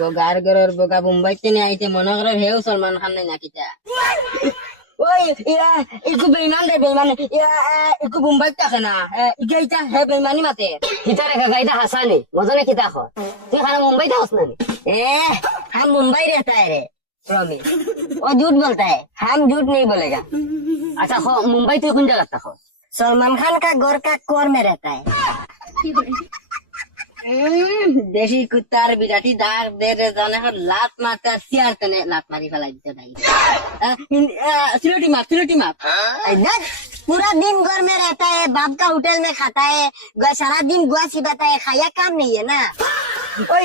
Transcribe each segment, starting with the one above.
বগার ঘরের বগা মুম্বাইতে নিয়ে আইতে মনে করে হেও সলমান খান নাই নাকিটা ওই একটু বেইমান রে বেইমান একটু মুম্বাই থাকে না ইটা হে বেইমানি মাতে কিতা রে কাকা এটা হাসানি মজনে কিতা খ তুই খানা মুম্বাই থাকস না हम मुंबई रहता है रे प्रॉमिस वो झूठ बोलता है हम झूठ नहीं बोलेगा আচ্ছা খ মুম্বাই তুই কোন জায়গা থাকস सलमान खान का गोर का कोर में रहता है देशी कुत्तार बिराटी दाग दे रे जाने को लात मारता सियार तने लात मारी फैला देता भाई सिलोटी माप पूरा दिन घर में रहता है बाप का होटल में खाता है सारा दिन गुआ सिबाता है खाया काम नहीं है ना ওই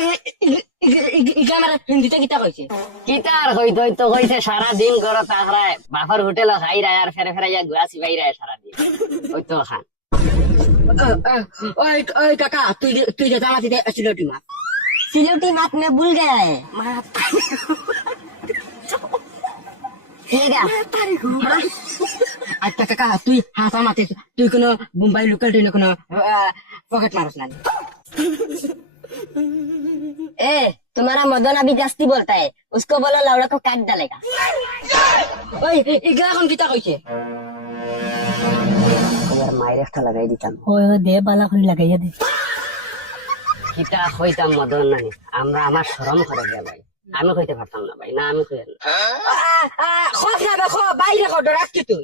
ইগা আমার হিন্দিতে কিতা কইছে কিতার হইতো তো কইছে সারা দিন গর তাকরায় বাফার হোটেল খাই রায় আর ফেরে ফেরে গুয়া সিবাই রায় সারা দিন ওই তো খান ओए काका तुझे जाना थी सिलोटी मात में भूल गया है ठीक है अच्छा काका तू हासा माते तू कोनो मुंबई लोकल ट्रेन कोनो पॉकेट मारस ना तुम्हारा मदन अभी जास्ती बोलता है उसको बोलो लाउड़ा को काट डालेगा ओए इगला कौन किता कइছে মায়ের একটা লাগাই দিতাম ওই দে বালা করে লাগাইয়া দে কিতা হইতাম মদন নানি আমরা আমার শরম করে গে ভাই আমি কইতে পারতাম না ভাই না আমি কই না খোঁজ না দেখো বাইরে কো ডরাস কি তুই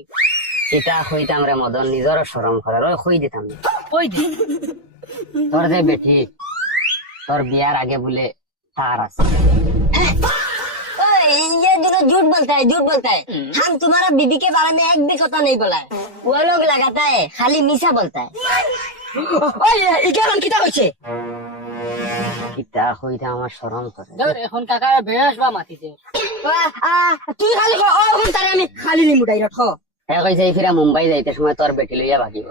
কিতা হইতাম রে মদন নিজের শরম করে ওই কই দিতাম না কই দে তোর যে বেটি তোর বিয়ার আগে বলে তার আছে ये दोनों झूठ बोलता है हम तुम्हारा बीबी के बारे में एक भी কথা नहीं बोला है वो लोग लगाता है खाली मिसा बोलता है ओए इकेन किता হইছে কিতা হইতা আমার শরম করে ধর এখন কাকা বেশ বা মাটিতে তুই খালি ও কোন তারে আমি খালি নিমু ডাইরেক্ট হ এ কইছে এই ফিরা মুম্বাই যাইতে সময় তোর বেটি লইয়া ভাগিব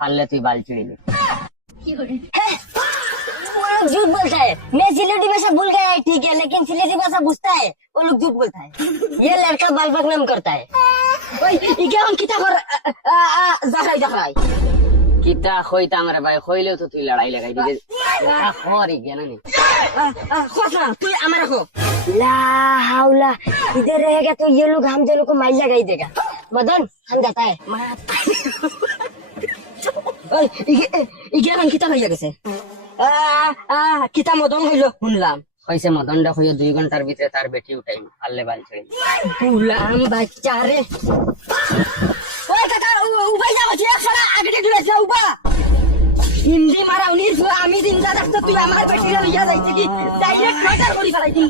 পারলে তুই বাল চিড়িলি वो लोग झूठ बोलता है मैं सिलेटी भाषा भूल गया है ठीक है लेकिन सिलेटी भाषा बुझता है वो लोग झूठ बोलता है ये लड़का बाल बदनाम करता है ओए इके हम किता कर जाखराई কিতা হইতাম রে ভাই হইলেও তো তুই লড়াই লাগাই দিবি হরি জ্ঞান নেই खोसना तू हमारा हो ला हाउला इधर रहेगा तो ये लोग हम दोनों को माइल लगाई देगा मदन हम जाता है ओए इके हम किता হইয়া গেছে কিতা মদন হইল শুনলাম কইছে মদন দা হইয়া 2 ঘন্টার ভিতরে তার বেটি উঠাইম পারলে বাল ছেড়ে গুলাম বাচ্চা রে ওই কাকা উবাই যাও যে একসাথে আগে দিলে যাও বা হিন্দি মারা উনির আমি দিন যা দেখতে তুই আমার বেটিরা লইয়া যাইছে কি ডাইরেক্ট মার্ডার করি ফেলাই দিন